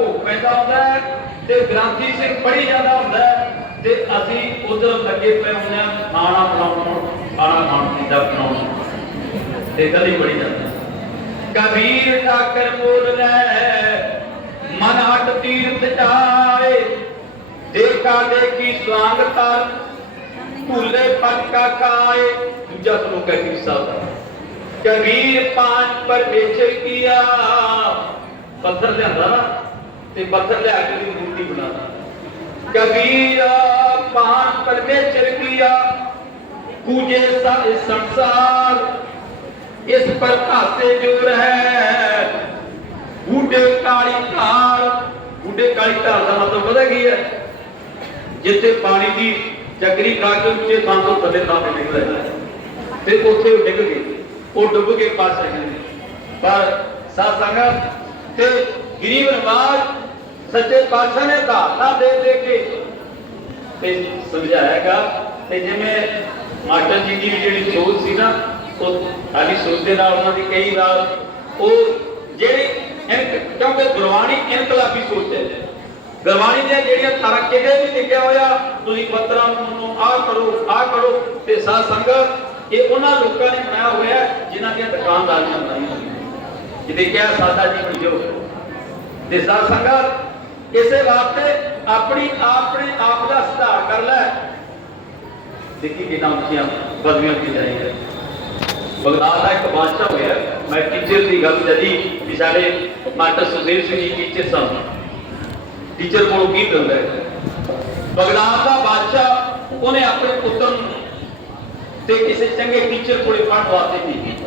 ਭੋਗ ਪੈਂਦਾ ਹੁੰਦਾ ਹੈ ਤੇ ਗ੍ਰਾਂਥੀ ਸਿੰਘ ਪੜ੍ਹੀ ਜਾਂਦਾ ਹੁੰਦਾ ਹੈ ਤੇ ਅਸੀਂ ਉਧਰ ਲੱਗੇ ਪਏ ਹੁੰਦੇ ਆ ਖਾਣਾ ਬਣਾਉਣ, ਖਾਣਾ ਖਾਣ ਦੀ ਦਾ ਬਣਾਉਣ। ਤੇ ਗਲੀ ਬੜੀ ਜਾਂਦਾ ਕਬੀਰ ਠਾਕਰ ਬੋਲ ਲੈ, ਮਨ ਹਟ ਤੀਰਥ ਜਾਏ ਦੇਖਾ ਦੇਖੀ ਸਵਾਗਤਾ ਭੁੱਲੇ ਪਟਕਾ ਖਾਏ ਦੂਜਾ ਸ਼ਲੋਕ ਹੈ ਕੀ ਸਾਹਿਬ ਕਬੀਰ ਪਾਂਚ ਪਰਮੇਸ਼ਰ ਕੀਆ। ਪੱਥਰ ਲਿਆਂਦਾ ਨਾ। ਤੇ ਪੱਥਰ ਲਿਆ ਕੇ ਉਹਦੀ ਮੂਰਤੀ ਬਣਾਦਾ ਕਬੀਰ ਪਾਂਚ ਪਰਮੇਸ਼ਰ ਕੀਆ ਕੂਜੇ ਸਭ ਸੰਸਾਰ, ਇਸ ਪਰ ਘਾਸੇ ਜੋਰ ਹੈ ਬੂਢੇ ਕਾਲੀ ਧਾਰ ਬੂਢੇ ਕਾਲੀ ਧਾਰ ਦਾ ਮਤਲਬ ਪਤਾ ਕੀ ਹੈ? ਜਿੱਥੇ ਪਾਣੀ ਦੀ ਚੱਕਰੀ ਖਾ ਕੇ ਉੱਚੇ ਥਾਂ ਤੋਂ ਥੱਲੇ ਥਾਂ ਤੇ ਨਿਕਲਦਾ ਹੈ। ਤੇ ਉੱਥੇ ਉਹ ਡਿੱਗ ਗਏ ਉਹ ਡੁੱਬ ਕੇ ਪਾਸ ਰਹੇ ਨੇ ਪਰ ਸਾਧ ਸੰਗਤ, ਤੇ ਗਰੀਬ ਨਵਾਜ਼ ਸੱਚੇ ਪਾਤਸ਼ਾਹ ਨੇ ਧਾਰਨਾ ਦੇ ਦੇ ਕੇ ਤੇ ਸਮਝਾਇਆਗਾ ਤੇ ਜਿਵੇਂ ਮਾਸਟਰ ਜੀ ਦੀ ਜਿਹੜੀ ਸੋਚ ਸੀ ਨਾ ਉਹ ਸਾਡੀ ਸੋਚ ਦੇ ਨਾਲ ਉਹਨਾਂ ਦੀ ਕਈ ਵਾਰ ਉਹ ਜਿਹੜੀ ਕਿਉਂਕਿ ਗੁਰਬਾਣੀ ਇਨਕਲਾਬੀ ਸੋਚ ਹੈ। ਗੁਰਬਾਣੀ ਦੀਆਂ ਜਿਹੜੀਆਂ ਤਾਰਾਂ ਕਿਤੇ ਵੀ ਲਿਖਿਆ ਹੋਇਆ ਤੁਸੀਂ ਪੱਤਰਾਂ ਨੂੰ ਆਹ ਕਰੋ ਆਹ ਕਰੋ ਤੇ ਸਾਧ ਸੰਗਤ ਇਹ ਉਹਨਾਂ ਲੋਕਾਂ ਨੇ ਬਣਾਇਆ ਹੋਇਆ ਹੈ, ਜਿਨ੍ਹਾਂ ਦੀਆਂ ਦੁਕਾਨਦਾਰੀਆਂ ਬਣਾਈਆਂ ਹੋਈਆਂ ਕਿਹਾ ਸਾਦਾ ਜੀਵਨ ਜੋ ਤੇ ਸਾਧ ਸੰਗਤ ਇਸੇ ਵਾਸਤੇ ਆਪਣੀ ਆਪਣੇ ਆਪ ਦਾ ਸੁਧਾਰ ਕਰ ਲੈ। ਦੇਖੀ ਕਿੰਨਾ ਉੱਚੀਆਂ ਪਦਵੀਆਂ ਤੇ ਜਾਏਗਾ ਬਗਦਾਦ ਦਾ ਇੱਕ ਬਾਦਸ਼ਾਹ ਹੋਇਆ ਮੈਂ ਟੀਚਰ ਦੀ ਗੱਲ ਜਦੀ ਵੀ ਸਾਡੇ ਮਾਸਟਰ ਸੁਦੇਵ ਸਿੰਘ ਜੀ ਟੀਚਰ ਸਨ। ਟੀਚਰ ਕੋਲੋਂ ਕੀ ਦਿੰਦਾ ਹੈ? ਬਗਦਾਦ ਦਾ ਬਾਦਸ਼ਾਹ ਉਹਨੇ ਆਪਣੇ ਪੁੱਤਰ ਨੂੰ ਤੇ ਕਿਸੇ ਚੰਗੇ ਟੀਚਰ ਕੋਲੇ ਪੜ੍ਹਨ ਵਾਸਤੇ ਨਹੀਂ ਕੀਤਾ